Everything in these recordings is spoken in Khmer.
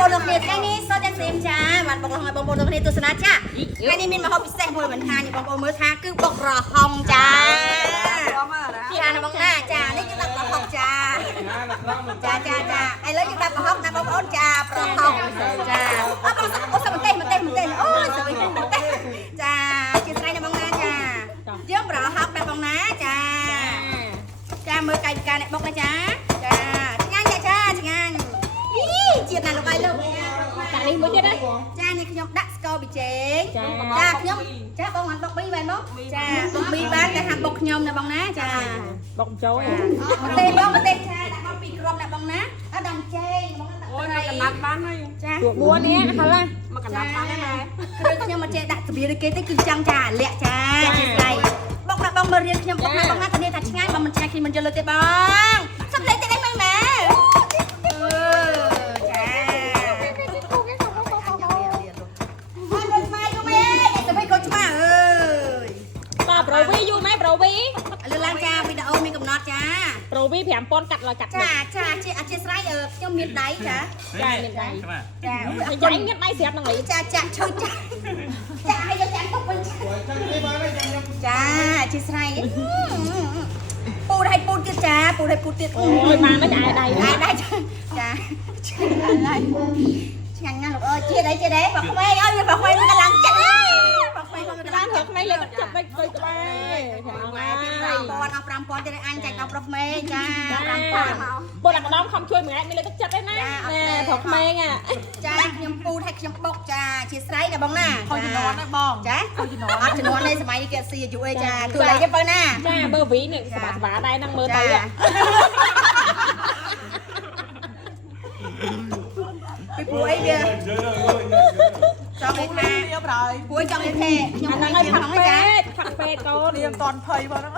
ប្អូនលោកគ្នាថ្ងៃនេះសូមចាំស្រីចាបានបងប្អូនលោកគ្នាទស្សនាចាថ្ងៃនេះមានមហោបពិសេសមួយមិនថាបងប្អូនមើលថាគឺបុករហុងចាចានៅបងណាចានេះគឺដាក់ប្រហុកចាចាឥឡូវយើងដាក់ប្រហុកណាបងប្អូនចាប្រហុកចាអូសុំបន្តិចអូយសុំបន្តិចចាជាស្រ័យណាបងណាចាយើងប្រហុកដាក់បងណាចាចាមើលកាយវិការអ្នកបុកណាចាចាឆ្ងាញ់ចាឆ្ងាញ់ជាតិណាលោកអីលោកដាក់នេះមួយទៀតណាចានេះខ្ញុំដាក់ស្ករប៊ីចេងចាខ្ញុំចាបងបានបុកមីមែនបងចាបុកមីបានតែហាក់បុកខ្ញុំណាបងណាចាបុកចូលម្ទេសបងម្ទេសចាដាក់មក2គ្រាប់ណាបងណាអត់ដល់ចេងបងដាក់អូយកណ្ដាប់បានហើយចា4នេះហល់មកកណ្ដាប់បានហើយម៉ែគ្រឿងខ្ញុំមកចេះដាក់កាបៀឬគេទេគឺចាំចាលាក់ចាជាស្អីបុកណាបងមើលរៀនខ្ញុំបុកណាបងណាធានាថាឆ្ងាញ់បើមិនឆ្ងាញ់ខ្ញុំមិនយល់ទេបងសំលេងទេអីមិនម៉ែប្រូវីយូរម៉ែប្រូវីលើឡើងចាវីដេអូមានកំណត់ចាប្រូវី5000កាត់ចាចាអធិស្ស្រ័យខ្ញុំមានដៃចាមានដៃចាចាមានដៃស្រាប់នឹងនេះចាឈើចាឲ្យយកចាទុកវិញចាអធិស្ស្រ័យពូឲ្យពូទៀតចាពូឲ្យពូទៀតអូយបានមិនអាយដៃចាឆ្ងាញ់ណាស់លោកអើយជាតិអីបើក្មេងអើយបើក្មេងកន្លងចិត្តបើក្មេងកន្លងចិត្តក្មេងលើកចិត្តដូចក្បែរ5000ទៀតអញចាច់ដល់ប្រុសក្មេងចា5000បងម្ដងខំជួយមួយថ្ងៃមានលើកទឹកចិត្តទេណាប្រុសក្មេងចាខ្ញុំពូឲ្យខ្ញុំបុកចាជាស្រ័យណាបងណាខូចជំនាន់ណាបងចាខូចជំនាន់អត់ជំនាន់នេះសម័យនេះគេស៊ីអាយុអីចាទូលេទេបើណាចាបើវីនេះស្បាដែរនឹងមើលទៅពីព្រោះអីវាចង់ថាព្រោះចង់ថាខ្ញុំហ្នឹងឲ្យផាក់ពេកកូនរៀងតន់ភ័យបងហ្នឹង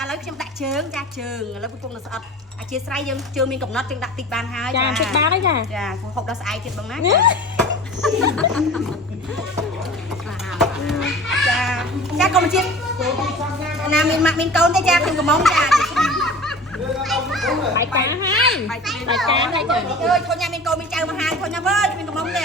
ឥឡូវខ្ញុំដាក់ជើងចាជើងឥឡូវកំពុងនៅស្អត់អធិស្ស្រ័យយើងជើងមានកំណត់ជាងដាក់តិចបានហើយចាតិចបានហើយចាហូបដល់ស្អែកទៀតបងណាចាកុំជាតិណាមានម៉ាក់មានកូនទេចាខ្ញុំកំងចាបាយកាហើយបាយកាហើយចាអើយធន់ញ៉ាមានកូនមានចៅមកហើយធន់ញ៉ាវើយមានកំងទេ